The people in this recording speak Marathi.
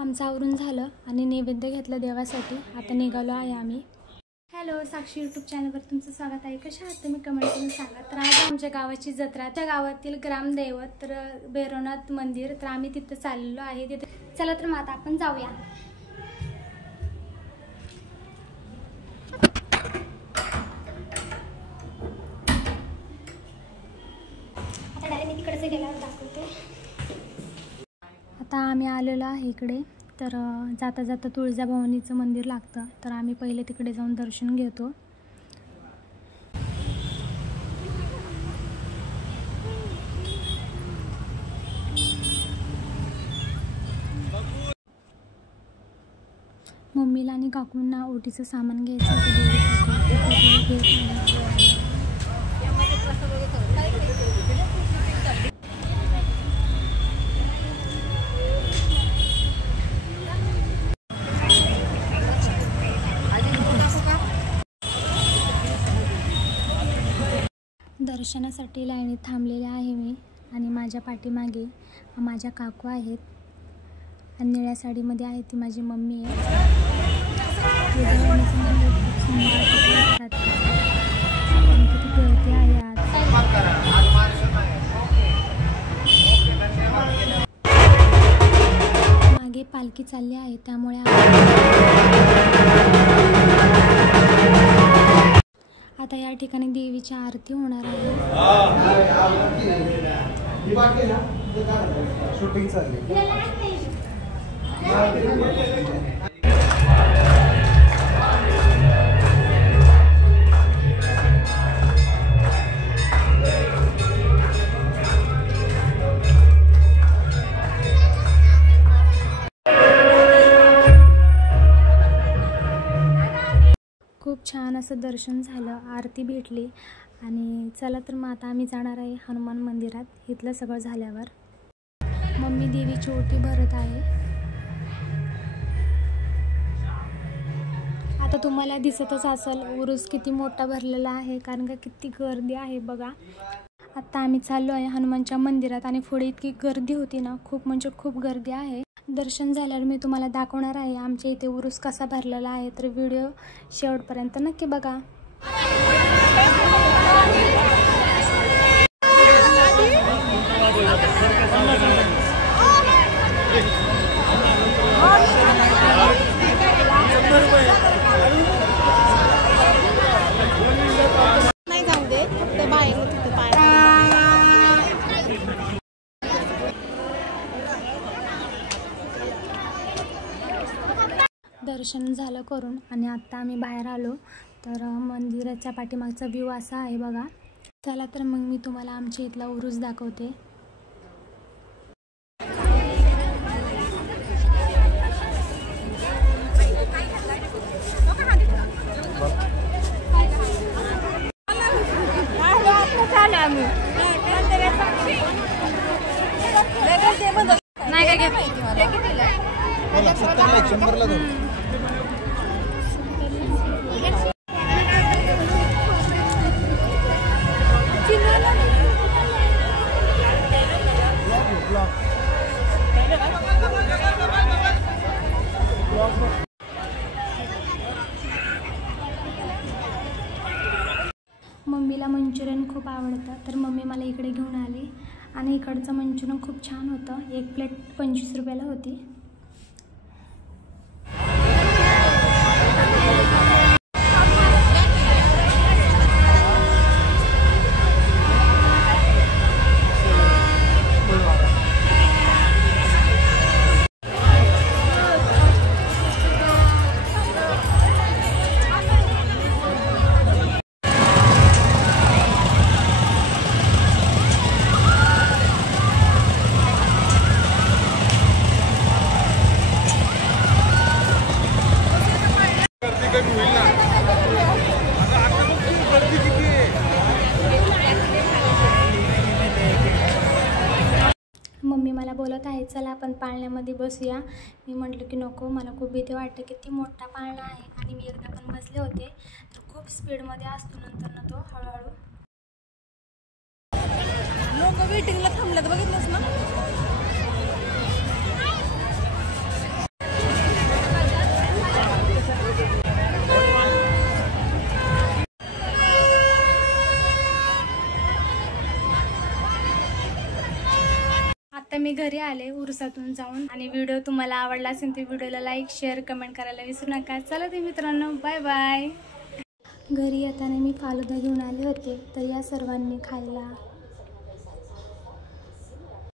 आमचं आवरून झालं आणि नैवेद्य घेतलं देवासाठी. आता निघालो आहे आम्ही. हॅलो, साक्षी यूट्यूब चॅनलवर तुमचं स्वागत आहे. कशा आहात तुम्ही कमेंट करून सांगा. तर आज आमच्या गावाची जत्रा, त्या गावातील ग्रामदैवत तर भैरवनाथ मंदिर, तर आम्ही तिथं चाललेलो आहे. तिथे चला तर मग आता आपण जाऊया. आता डायरेक्ट मी तिकडे गेल्यावर दाखवते. आता आम्ही आलेलो आहे इकडे. तर जाता जाता तुळजाभवानीचं मंदिर लागतं, तर आम्ही पहिले तिकडे जाऊन दर्शन घेतो. मम्मीला आणि काकूंना ओटीचं सामान घ्यायचं दर्शनासाठी लाईनीत थांबलेले आहे मी, आणि माझ्या पाठीमागे माझ्या काकू आहेत. आणि निळ्या साडीमध्ये आहे ती माझी मम्मी आहे. किती गर्दी आहे आज. मागे पालखी चालली आहे, त्यामुळे आता या ठिकाणी देवीची आरती होणार आहे. शूटिंग चालली. खूप छान असं दर्शन झालं, आरती भेटली. आणि चला तर मग आता आम्ही जाणार आहे हनुमान मंदिरात. इथलं सगळं झाल्यावर मम्मी देवीची ओटी भरत आहे. आता तुम्हाला दिसतच असेल उरूस किती मोठा भरलेला आहे, कारण का किती गर्दी आहे बघा. आता आम्ही चाललो आहे हनुमानच्या मंदिरात, आणि पुढे इतकी गर्दी होती ना, खूप म्हणजे खूप गर्दी आहे. दर्शन झाल्यावर मी तुम्हाला दाखवणार आहे आमच्या इथे उरूस कसा भरलेला आहे. तर व्हिडिओ शेवटपर्यंत नक्की बघा. नाही जाऊ दे, फक्त बाहेर तिथे पाय. दर्शन झालं करून, आणि आता आम्ही बाहेर आलो. तर मंदिराच्या पाठीमागचा व्ह्यू असा आहे बघा. चला तर मग मी तुम्हाला आमच्या इथला उरूस दाखवते. नाही काय घेत मम्मीला मंचुरियन खूप आवडतं, तर मम्मी मला इकडे घेऊन आली. आणि इकडचं मंचुरियन खूप छान होतं. एक प्लेट 25 रुपयाला होती. मम्मी मला बोलत आहे चला आपण पाळण्यामध्ये बसूया. मी म्हटलं की नको, मला खूप भीती वाटते. किती मोठा पाळणा आहे, आणि मी एकदा पण बसले होते तर खूप स्पीडमध्ये असतो नंतर ना तो हळूहळू. लोक वेटिंगला थांबल्यात बघितलंस ना. आता मी घरी आले उरसातून जाऊन, आणि व्हिडिओ तुम्हाला आवडला असेल तर व्हिडिओला लाईक शेअर कमेंट करायला विसरू नका. चला ते मित्रांनो, बाय बाय. घरी येताना मी फालुदा घेऊन आले होते, तर या सर्वांनी खायला